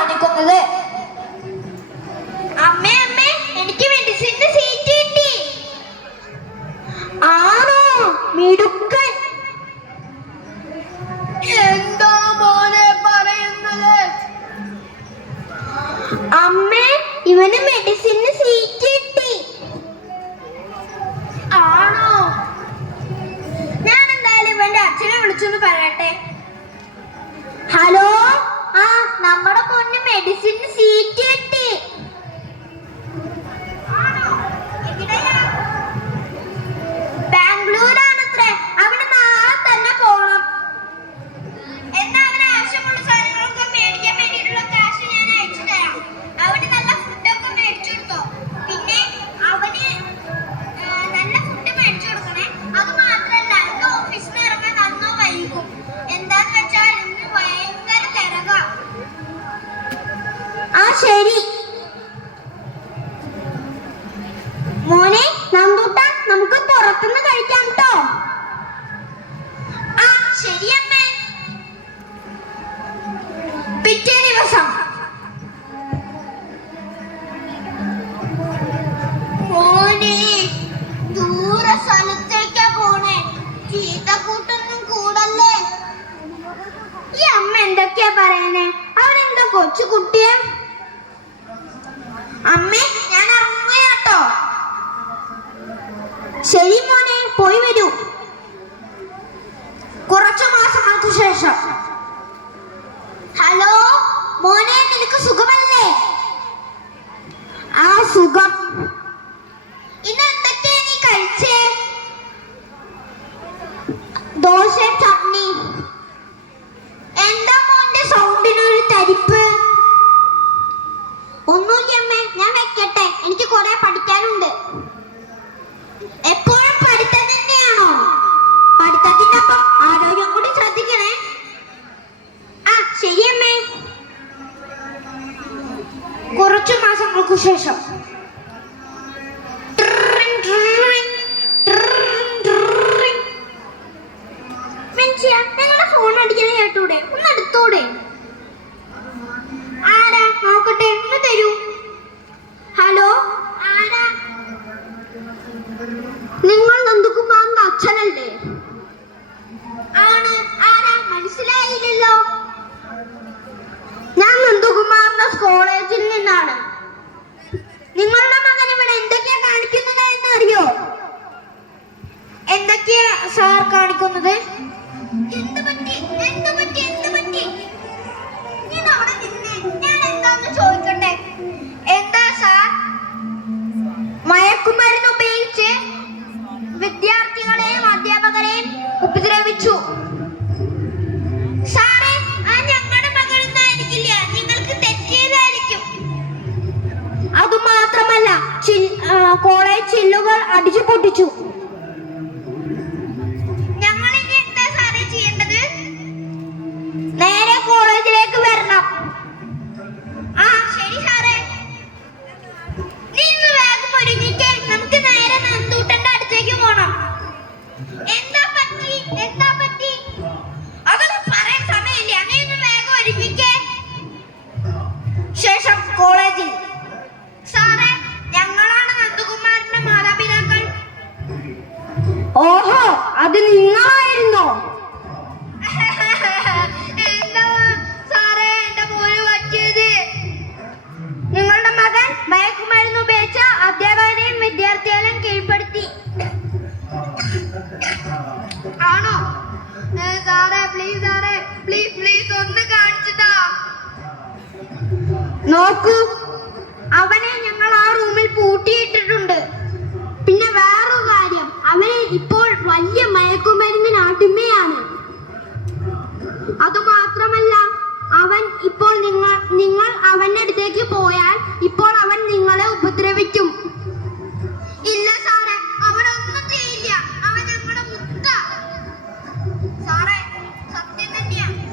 കാണിക്കുന്നത്. അമ്മേ അമ്മേ എനിക്ക് മോനെ അമ്മേ ഇവന് മെഡിസിന് സീറ്റ് കിട്ടി. ಮೆಡಿಸಿನ್ ആ ശരി. മോനെ നന്ദൂട്ട നമുക്ക് പുറത്തുനിന്ന് കഴിക്കാം കേട്ടോ ആ ശരിയമ്മേ. പിറ്റേ ദിവസം. മോനെ ദൂര സ്ഥലത്തേക്കാ പോണേ. ചീത്തക്കൂട്ടൊന്നും കൂടല്ലേ? ഈ അമ്മ എന്തൊക്കെയാ പറയണേ? അവനെന്താ കൊച്ചു കുട്ടിയെ? അമ്മേ ഞാൻ ഇറങ്ങുകയാട്ടോ ശരി മോനെ പോയി വരൂ. കുറച്ചു മാസങ്ങൾക്ക് ശേഷം. ഹലോ? മോനെ നിനക്ക് സുഖമല്ലേ? ആ സുഖം. ഇന്ന് എന്തൊക്കെയാ നീ കഴിച്ചേ? ദോശ ചട്നി മാസങ്ങൾക്ക് ശേഷം. നിങ്ങളുടെ ഫോൺ അടിക്കുന്നത് കേട്ടൂടെ? ഒന്ന് എടുത്തൂടെ? നിങ്ങളുടെ മകൻ ഇവിടെ എന്തൊക്കെയാ കാണിക്കുന്നത് എന്ന് അറിയോ? എന്തൊക്കെയാ സാർ കാണിക്കുന്നത്? അടിച്ചു പൊട്ടിച്ചു. അത് നിങ്ങളായിരുന്നോ? നിങ്ങളുടെ മകൻ മയക്കുമരുന്ന് ഉപയോഗിച്ച അധ്യാപകനെയും വിദ്യാർത്ഥികളെയും കീഴ്പ്പെടുത്തി. ആണോ? സാറേ പ്ലീസ് സാറേ പ്ലീസ് പ്ലീസ് ഒന്ന് കാണിച്ചിട്ടാ. നോക്കൂ അവനെ ഞങ്ങൾ ആ റൂമിൽ പൂട്ടിയിട്ടിട്ടുണ്ട്. അവനെ ഇപ്പോൾ വലിയ മയക്കുമരുന്നിനാട്ടുമേ